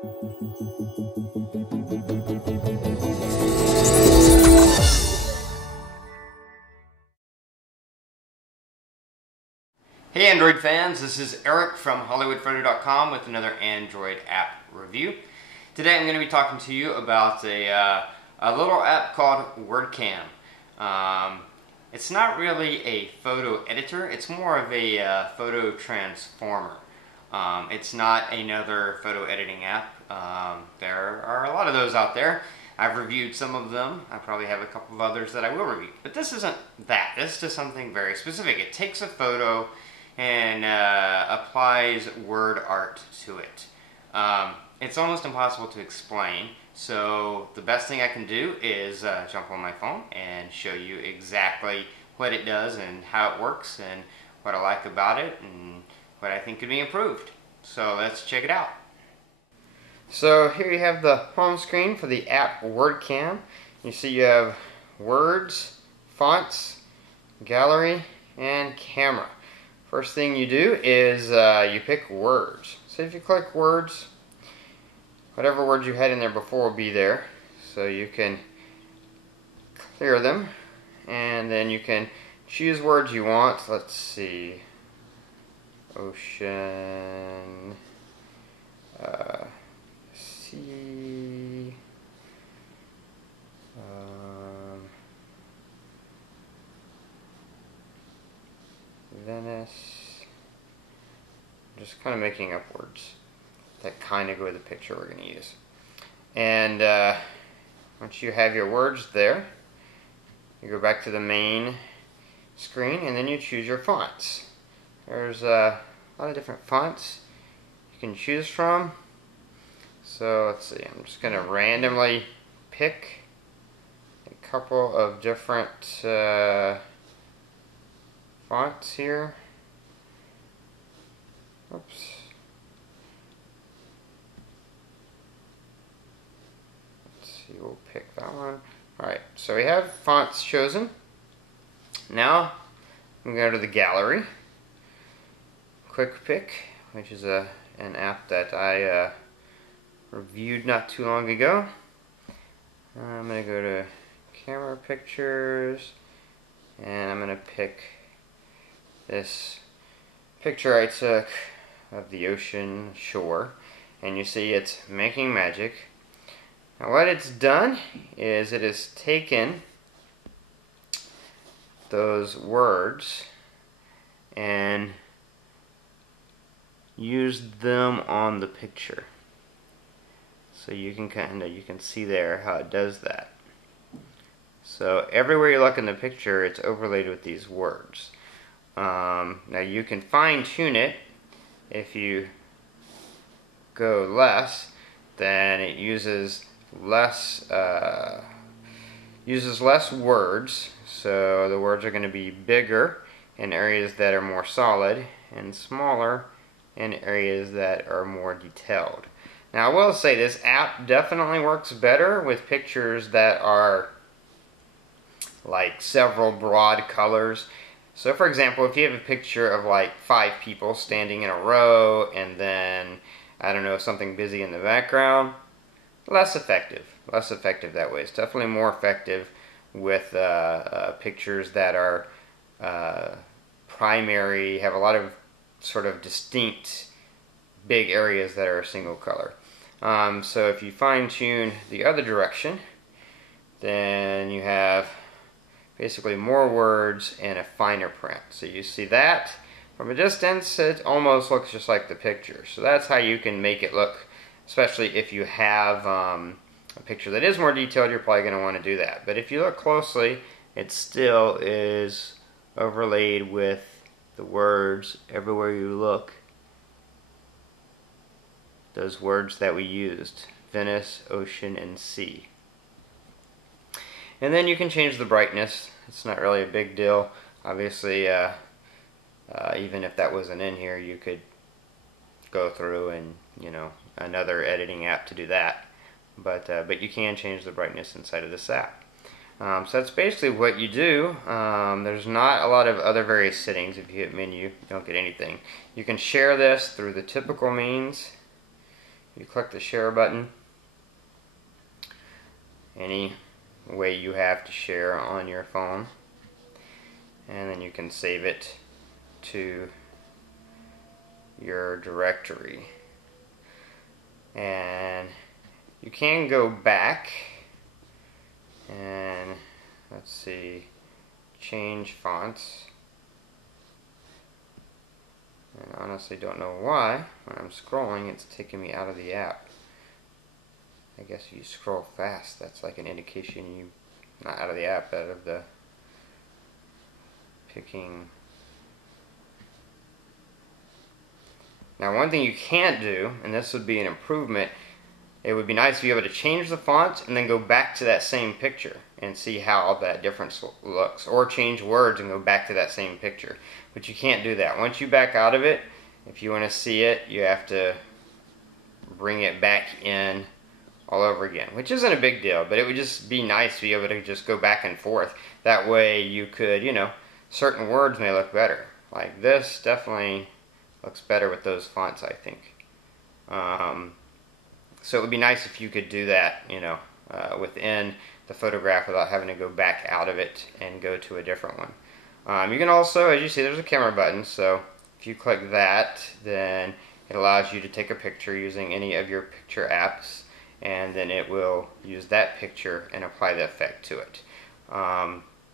Hey Android fans, this is Eric from hollywoodfrodo.com with another Android app review. Today I'm going to be talking to you about a little app called WordCam. It's not really a photo editor, it's more of a photo transformer. It's not another photo editing app. There are a lot of those out there. I've reviewed some of them. I probably have a couple of others that I will review. But this isn't that. This is just something very specific. It takes a photo and applies word art to it. It's almost impossible to explain, so the best thing I can do is jump on my phone and show you exactly what it does and how it works and what I like about it and what I think could be improved. So let's check it out. So here you have the home screen for the app WordCam. You see you have words, fonts, gallery, and camera. First thing you do is you pick words. So if you click words, whatever words you had in there before will be there. So you can clear them and then you can choose words you want. Let's see. Ocean, sea, Venice. Just kind of making up words that kind of go with the picture we're going to use. And once you have your words there, you go back to the main screen and then you choose your fonts. There's a lot of different fonts you can choose from. So let's see, I'm just going to randomly pick a couple of different fonts here. Oops. Let's see, we'll pick that one. Alright, so we have fonts chosen. Now, I'm going to go to the gallery. Quick Pick, which is an app that I reviewed not too long ago. I'm going to go to camera pictures, and I'm going to pick this picture I took of the ocean shore, and you see it's making magic. Now what it's done is it has taken those words and used them on the picture. So you can see there how it does that. So everywhere you look in the picture, it's overlaid with these words. Now you can fine tune it. If you go less, then it uses less words. So the words are going to be bigger in areas that are more solid and smaller in areas that are more detailed. Now I will say this app definitely works better with pictures that are like several broad colors. So for example, if you have a picture of like 5 people standing in a row and then, I don't know, something busy in the background, less effective that way. It's definitely more effective with pictures that are primary, have a lot of sort of distinct big areas that are a single color. So if you fine tune the other direction, then you have basically more words and a finer print. So you see that from a distance, it almost looks just like the picture. So that's how you can make it look, especially if you have a picture that is more detailed, you're probably going to want to do that. But if you look closely, it still is overlaid with the words everywhere you look. Those words that we used: Venice, ocean, and sea. And then you can change the brightness. It's not really a big deal. Obviously, even if that wasn't in here, you could go through and, another editing app to do that. But you can change the brightness inside of this app. So that's basically what you do. There's not a lot of other various settings. If you hit menu, you don't get anything. You can share this through the typical means. you click the share button. Any way you have to share on your phone, and then you can save it to your directory. And you can go back and let's see, change fonts. And I honestly don't know why when I'm scrolling it's taking me out of the app. I guess if you scroll fast, that's like an indication you not out of the app, out of the picking. Now, one thing you can't do, and this would be an improvement, it would be nice to be able to change the font and then go back to that same picture and see how that difference looks, or change words and go back to that same picture. But you can't do that. Once you back out of it, if you want to see it, you have to bring it back in all over again, which isn't a big deal, but it would just be nice to be able to just go back and forth. That way you could, you know, certain words may look better. Like this definitely looks better with those fonts, I think. So it would be nice if you could do that, you know, within the photograph without having to go back out of it and go to a different one. You can also, as you see, there's a camera button, so if you click that, then it allows you to take a picture using any of your picture apps, and then it will use that picture and apply the effect to it.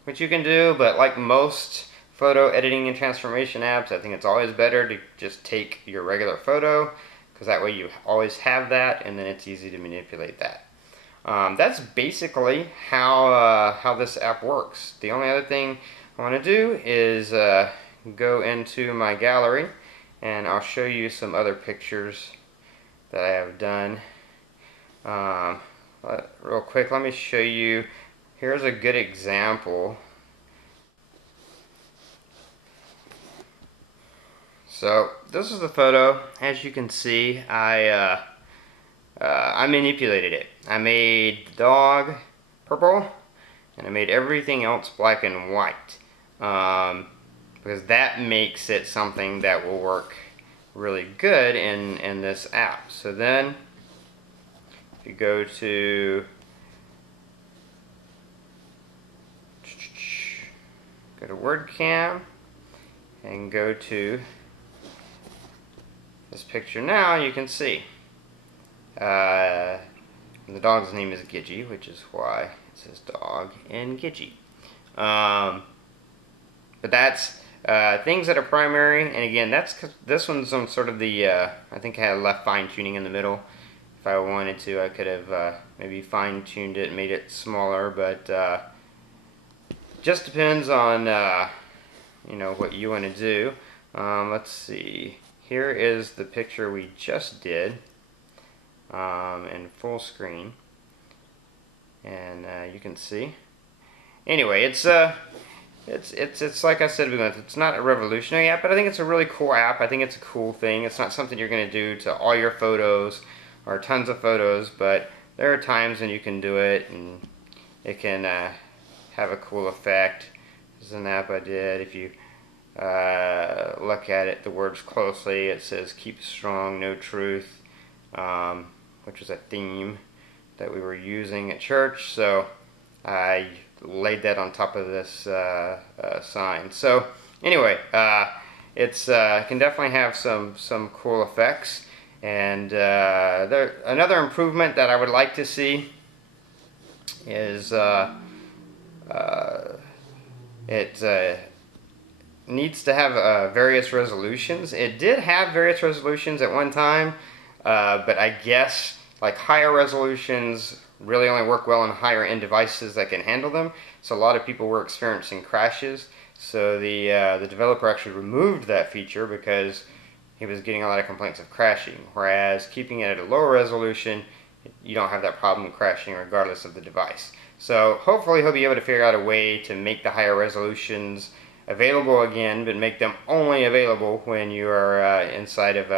Which you can do, but like most photo editing and transformation apps, I think it's always better to just take your regular photo, because that way you always have that, and then it's easy to manipulate that. That's basically how this app works. The only other thing I want to do is go into my gallery, and I'll show you some other pictures that I have done. Real quick, let me show you. Here's a good example. So this is the photo. As you can see, I manipulated it. I made the dog purple, and I made everything else black and white, because that makes it something that will work really good in this app. So then, if you go to WordCam and go to this picture now, you can see the dog's name is Gidgee, which is why it says dog and Gidgee. But that's things that are primary, and again, this one's on sort of the I think I had left fine tuning in the middle. If I wanted to, I could have maybe fine tuned it, made it smaller, but just depends on you know, what you want to do. Let's see. Here is the picture we just did in full screen, and you can see. Anyway, it's like I said, it's not a revolutionary app, but I think it's a really cool app. I think it's a cool thing. It's not something you're going to do to all your photos or tons of photos, but there are times when you can do it, and it can have a cool effect. This is an app I did. If you look at it, the words closely, it says keep strong, no truth, which was a theme that we were using at church, so I laid that on top of this sign. So anyway, it can definitely have some cool effects, and another improvement that I would like to see is it needs to have various resolutions. It did have various resolutions at one time, but I guess like higher resolutions really only work well on higher end devices that can handle them. So a lot of people were experiencing crashes. So the developer actually removed that feature because he was getting a lot of complaints of crashing. Whereas keeping it at a lower resolution, you don't have that problem of crashing regardless of the device. So hopefully he'll be able to figure out a way to make the higher resolutions available again, but make them only available when you are inside of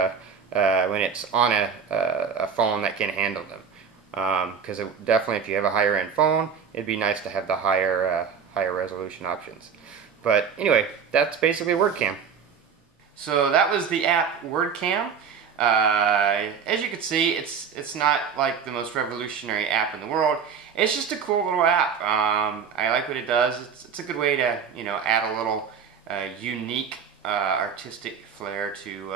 when it's on a phone that can handle them. Because definitely, if you have a higher end phone, it'd be nice to have the higher resolution options. But anyway, that's basically WordCam. So that was the app WordCam. As you can see, it's not like the most revolutionary app in the world. It's just a cool little app. I like what it does. It's a good way to, you know, add a little unique artistic flair to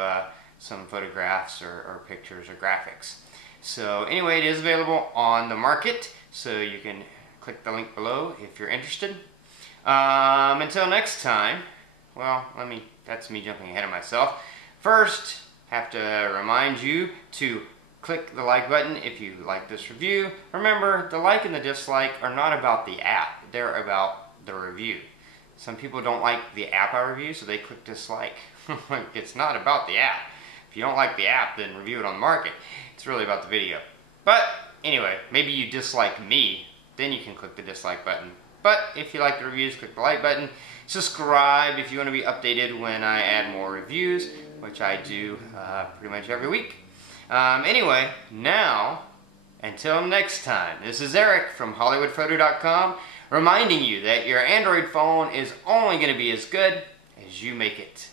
some photographs or pictures or graphics. So anyway, it is available on the market, so you can click the link below if you're interested. Until next time, well, that's me jumping ahead of myself. First, have to remind you to click the like button if you like this review. Remember, the like and the dislike are not about the app, they're about the review. Some people don't like the app I review, so they click dislike. It's not about the app. If you don't like the app, then review it on the market. It's really about the video. But anyway, maybe you dislike me, then you can click the dislike button. But if you like the reviews, click the like button. Subscribe if you want to be updated when I add more reviews, which I do pretty much every week. Anyway, now, until next time, this is Eric from hollywoodfrodo.com, reminding you that your Android phone is only going to be as good as you make it.